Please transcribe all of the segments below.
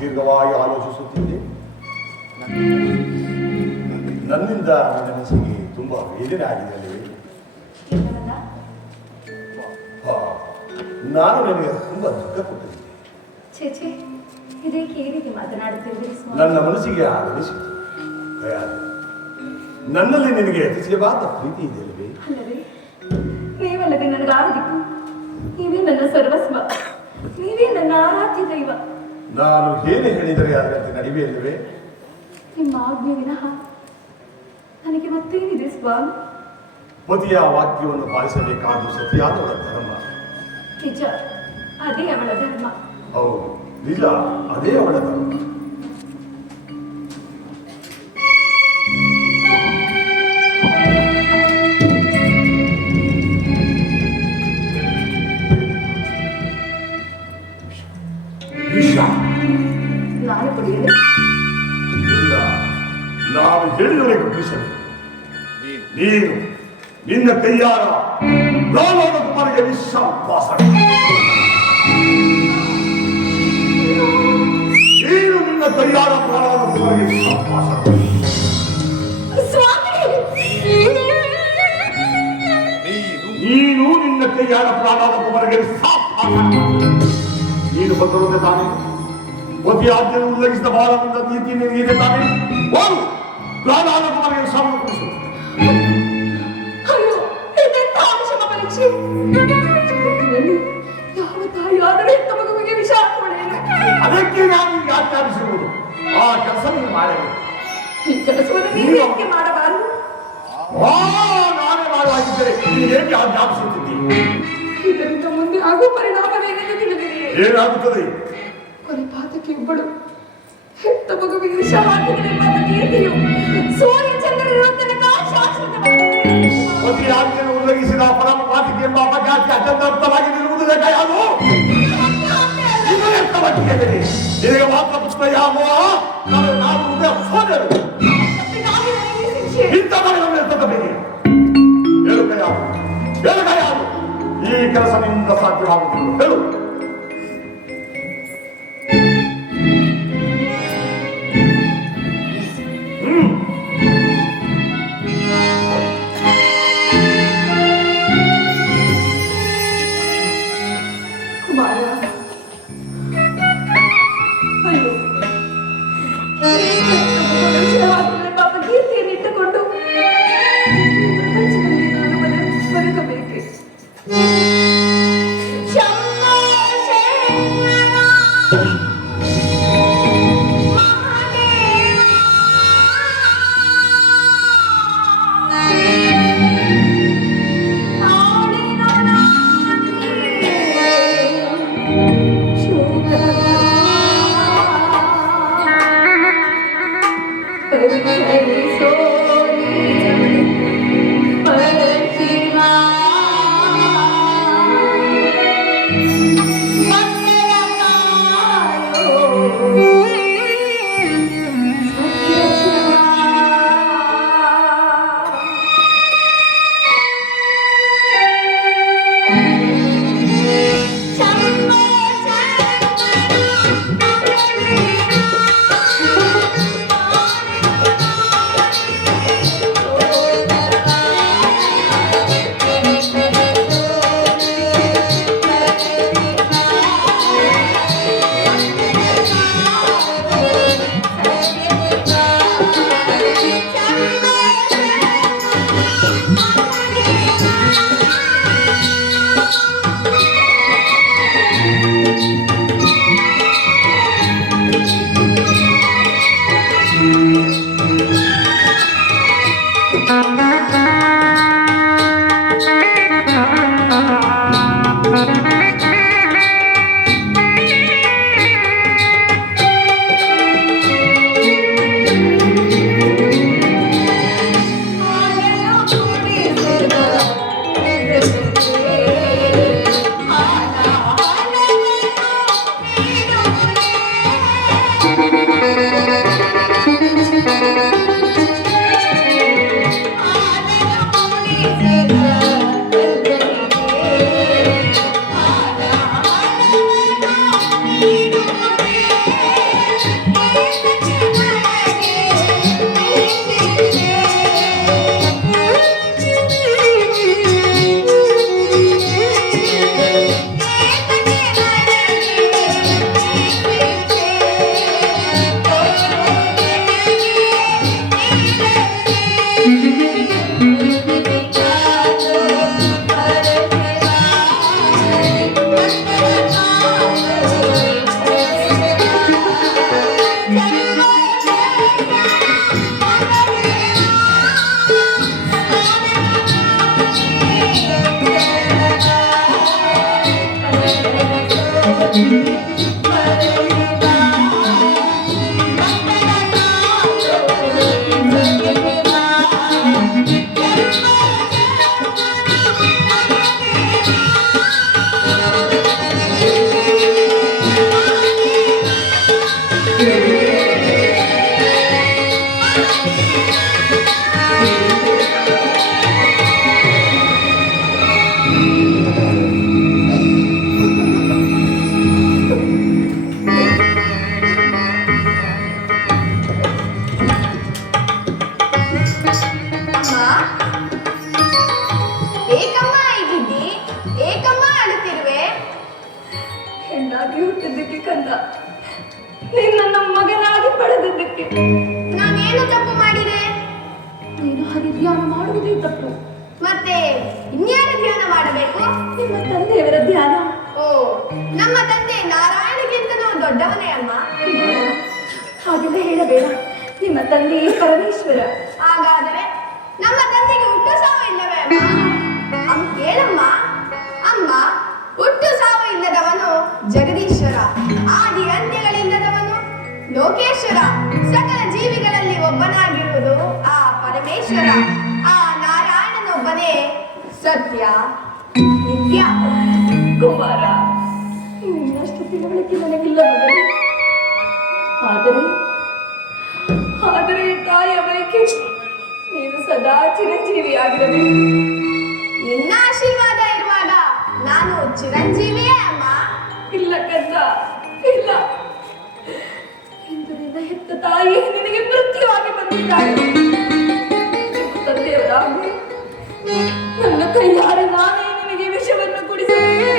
ದೀರ್ಘವಾಗಿ ಆಲೋಚಿಸುತ್ತಿದ್ದೆ. ನನ್ನಿಂದ ನನ್ನ ಮನಸ್ಸಿಗೆ ತುಂಬ ವೇದನೆ ಆಗಿದೆ ಅಲ್ಲವೇ? ನಾನು ನಿನಗೆ ತುಂಬ ದುಃಖ ಕೊಟ್ಟಿದ್ದೆ. ಛೇ, ಇದಕ್ಕೆ ಈ ರೀತಿ ಮಾತನಾಡುತ್ತಿದ್ದೀರಿ? ನನ್ನ ಮನಸ್ಸಿಗೆ ಆಗನಿಸಿತು. ನನ್ನಲ್ಲಿ ನಿನಗೆ ಅತಿಶಯವಾದ ಪ್ರೀತಿ ಇದೆಯಲ್ಲವೇ? ಅಲ್ಲವೇ? ನೀವಲ್ಲದೆ ನನಗಾಗದಿತ್ತು. ನೀವೇ ನನ್ನ ಸರ್ವಸ್ವ, ನೀವೇ ನನ್ನ ಆರಾಧ್ಯ ದೈವ. ನಾನು ಏನೇ ಹೇಳಿದರೆ ಅದರಂತೆ ನಡಿವೆ ಅಲ್ಲವೇ? ನಿಮ್ಮ ಆಜ್ಞೆ ವಿನಃ ನನಗೆ ಮತ್ತೇನಿದೆ ಸ್ವಾಮಿ? ಪತಿಯ ವಾಕ್ಯವನ್ನು ಪಾಲಿಸಬೇಕಾದ ಸತಿಯಾದವಳ ಧರ್ಮ. ನಿಜ, ಅದೇ ಅವಳ ಧರ್ಮ. ಹೌದು, ನಿಜ, ಅದೇ ಅವಳ ಧರ್ಮ. ನಾನು ಕುಡಿಯಲು ಇಲ್ಲ, ನಾನು ಹೇಳಿದವರೆಗೂ ಕೃಷ್ಣ, ನೀನು ನಿನ್ನ ಕೈಯಾರ ಗಾಲೋನ ಕುಮಾರಿಗೆ ವಿಶ್ವಾಸ, ನೀನು ನಿನ್ನ ಕೈಯಾರ ಗಾಲೋನ ಕುಮಾರಿಗೆ ವಿಶ್ವಾಸ. ನೀನು ನಿನ್ನ ಕೈಯಾರ ಪ್ರಾಣಾದ ಕುಮಾರಿಗೆ ನೀನು ಬಂದಿರುವುದೇ ತಾನೇ? ಪತಿಯ ಆಜ್ಞೆಯನ್ನು ಉಲ್ಲಂಘಿಸಿದ ಬಾಲದಿಂದ ನೀತಿ ನೀಡಿದೆ ತಾನೇ? ಹೋಗು, ಪ್ರಾಣಾದ ಕುಮಾರಿಗೆ ಸಮರ್ಪಿಸು. ಯಾವ ತಾಯಿಯಾದರೆ ಹೆತ್ತ ಮಗುವಿಗೆ ವಿಷ ಹಾಕೊಳ್ಳೇನು? ಅದಕ್ಕೆ ನಾನು ನಿಮಗೆ ಆಜ್ಞಾಪಿಸಿರುವುದು. ಆ ಕೆಲಸ ನೀವು ಮಾಡಬೇಕು. ಈ ಕೆಲಸವನ್ನು ನೀವು ಏಕೆ ಮಾಡಬಾರದು? ನಾನೇ ಮಾಡುವಾಗಿದ್ದರೆ ನೀವು ಹೇಗೆ ಆಜ್ಞಾಪಿಸುತ್ತಿದ್ದೀರಿ? ಇದರಿಂದ ಮುಂದೆ ಆಗುವ ಪರಿಣಾಮವೇನೆಂದು ತಿಳಿದಿದೆ? ಏನಾಗುತ್ತದೆ? ಕೊನೆಪಾತಕ್ಕೆ ಒಬ್ಬಳು ಹೆತ್ತ ಮಗುವಿಗೆ ವಿಷ ಹಾಕಿದರೆಂಬ ಕೀರ್ತಿಯು ಸೂರ್ಯ ಚಂದ್ರನಿರುವ ತನಕ ಶಾಶ್ವತವಾಗಿದೆ. ಪತಿಯ ಆಜ್ಞೆಯನ್ನು ಉಲ್ಲಂಘಿಸಿದ ಪರಮ ಪಾತಿಕೆ ಎಂಬ ಅಪಘಾತಿ ಅತ್ಯಂತವಾಗಿ ನಿಲ್ಲುವುದು ಬೇಕಾಯಾದು. ನಿನಗೆ ಮಾತ್ರ ಪುತ್ರ ಯಾವ ನಾವು ಸೋದರು ಇಂಥ ತಪ್ಪಬೇಡಿ. ಹೇಳು ಕೈಯಾದು, ಹೇಳು ಕೈಯಾದು. ಈ ಕೆಲಸ ನಿಮ್ಮಿಂದ ಸಾಧ್ಯವಾಗುತ್ತಿಲ್ಲ. ಹೇಳು. ಕೀರ್ತಿಯನ್ನಿಟ್ಟುಕೊಂಡು ಪ್ರಪಂಚದಲ್ಲಿ ನಾನು ಬದುಕಬೇಕೆ? ಮಗನಾಗಿ ಹುಟ್ಟಿದ್ದಕ್ಕೆ ಕಂದ, ನಿನ್ನನ್ನು ಮಗನಾಗಿ ಪಡೆದಿದ್ದಕ್ಕೆ. ನಾನೇನು ತಪ್ಪು ಮಾಡಿದೆ? ನೀನು ಹಾಗೆ ಧ್ಯಾನ ಮಾಡುವುದೇ ತಪ್ಪು. ಮತ್ತೆ ಇನ್ಯಾರು ಧ್ಯಾನ ಮಾಡಬೇಕು? ನಿಮ್ಮ ತಂದೆಯವರ ಧ್ಯಾನ. ಓ, ನಮ್ಮ ತಂದೆ ನಾರಾಯಣಗಿಂತನೂ ದೊಡ್ಡವನೇ ಅಮ್ಮ. ಹಾಗೆಲ್ಲ ಹೇಳಬೇಡ. ನಿಮ್ಮ ತಂದೆ ಪರಮೇಶ್ವರ. ಹಾಗಾದರೆ ನಮ್ಮ ತಂದೆಗೆ ಹುಟ್ಟು ಸಾವು ಇಲ್ಲವೇ ಅಮ್ಮ? ಕೇಳಮ್ಮ ಅಮ್ಮ, ಹುಟ್ಟು ಸಾವು ಇಲ್ಲದವನು ಜಗದೀಶ್ವರ, ಆದಿ ಅಂತ್ಯಗಳಿಲ್ಲದವನು ಲೋಕೇಶ್ವರ. ಸಕಲ ಜೀವಿಗಳಲ್ಲಿ ಒಬ್ಬನಾಗಿರುವುದು ಆ ಪರಮೇಶ್ವರ. ಆ ನಾರಾಯಣನೊಬ್ಬನೇ ಸತ್ಯ ನಿತ್ಯ. ಕುಮಾರ, ನಿನ್ನಷ್ಟು ತಿಳುವಳಿಕೆ ನನಗಿಲ್ಲ ಮಗನೇ. ಆದರೆ ತಾಯಿಯ ಬಯಕೆ ನೀನು ಸದಾ ಚಿರಂಜೀವಿಯಾಗಿರಬೇಕು. ನಿನ್ನ ಆಶೀರ್ವಾದ ಇರುವಾಗ ನಾನು ಚಿರಂಜೀವಿಯೇ ಅಮ್ಮ. ಇಲ್ಲ ಕಂದ, ಇಲ್ಲ. ಇಂದು ನಿನ್ನ ಹೆತ್ತ ತಾಯಿ ನಿನಗೆ ಮೃತ್ಯುವಾಗಿ ಬಂದಿದ್ದಾಳೆ. ನಿಮ್ಮ ತಂದೆಯವರ ಆಜ್ಞೆ, ನನ್ನ ಕೈಯಾರೆ ನಾನೇ ನಿನಗೆ ವಿಷವನ್ನು ಕುಡಿಸಬೇಕು.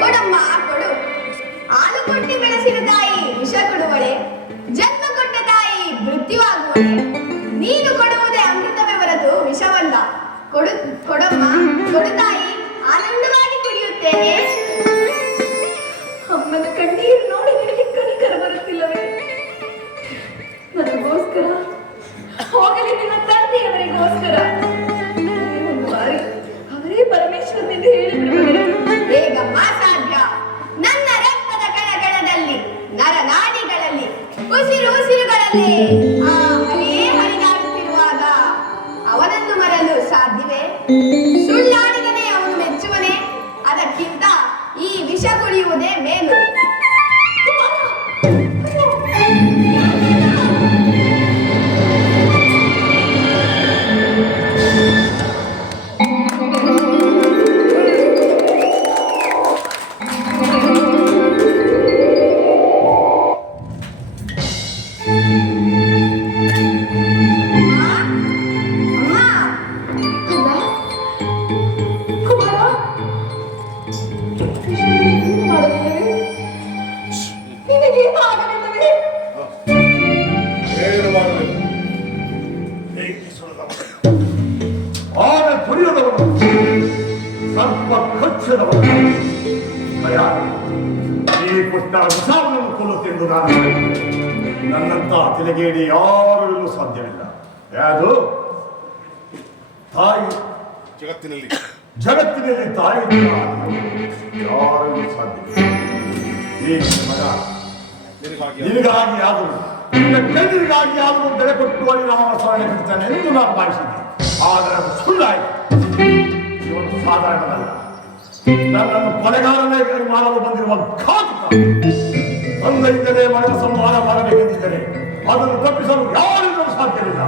ಕೊಡಮ್ಮ ಕೊಡು. ಹಾಲು ಕೊಟ್ಟು ಬೆಳೆಸಿದ ತಾಯಿ ವಿಷ ಕೊಡುವಳೆ, ಜನ್ಮ ಕೊಟ್ಟ ತಾಯಿ ಮೃತ್ಯುವಾಗುವಳೆ. ನೀನು ಕೊಡುವುದೇ ಅಮೃತವೇ ಹೊರತು ವಿಷವಲ್ಲ. ಕೊಡಮ್ಮ, ಕೊಡು ತಾಯಿ, ಆನಂದವಾಗಿ ಕುಡಿಯುತ್ತೇನೆ. ಅಮ್ಮನ ಕಣ್ಣೀರು ನೋಡಿ ನಿನಗೆ ಕನಿಕರ ಬರುತ್ತಿಲ್ಲವೇ? ನನಗೋಸ್ಕರ, ಹೋಗಲಿ ನಿನ್ನ ತಂದೆಯವರಿಗೋಸ್ಕರ ಒಂದು ಬಾರಿ ಅವರೇ ಪರಮೇಶ್ವರನಿಂದ ಹೇಳಿಬಿಡುವರು. ಹೇಗಮ್ಮ ಸಾಧ್ಯ? ನನ್ನ ರಕ್ತದ ಕಣಕಣದಲ್ಲಿ, ನರನಾಡಿಗಳಲ್ಲಿ, ಉಸಿರುಗಳಲ್ಲಿ ಆ ಹರಿಯೇ ಹರಿದಾಡುತ್ತಿರುವಾಗ ಅವನನ್ನು ಮರಲು ಸಾಧ್ಯವೇ? ಸುಳ್ಳಾಡಿದನೇ ಅವನು ಮೆಚ್ಚುವನೇ? ಅದಕ್ಕಿಂತ ಈ ವಿಷ ಕುಡಿಯುವುದೇ ಮೇಲು. ನನ್ನಂತ ತಿಳಿಗೇಡಿ ಯಾರು ಸಾಧ್ಯವಿಲ್ಲ. ಯಾವುದು ತಾಯಿ ಜಗತ್ತಿನಲ್ಲಿ ತಾಯಿ ಯಾರು ಸಾಧ್ಯವಿಲ್ಲ. ಈ ಮಗ ನಿನಗಾಗಿ ಆದರೂ ನಿನ್ನ ಕಣ್ಣಿಗಾಗಿ ಆದರೂ ಬೆಲೆ ಕೊಟ್ಟು ಅಲ್ಲಿ ನಾವು ಸ್ಮರಣೆ ಬಿಡ್ತಾನೆ ಎಂದು ನಾನು ಭಾವಿಸಿದ್ದೆ. ಆದರೆ ಅದು ಸುಳ್ಳಾಯಿತು. ಇವನು ಸಾಧಾರಣವಲ್ಲ. ನನ್ನನ್ನು ಕೊಲೆಗಾರನಾಗಿ ಮಾಡಲು ಬಂದಿರುವ ಘಾತಕ. ತಂದೆಯಿಂದಲೇ ಮನೆಯ ಸಂಹಾರ ಮಾಡಬೇಕೆಂದಿದ್ದರೆ ಅದನ್ನು ತಪ್ಪಿಸಲು ಯಾರಿಗೂ ಸಾಧ್ಯವಿಲ್ಲ.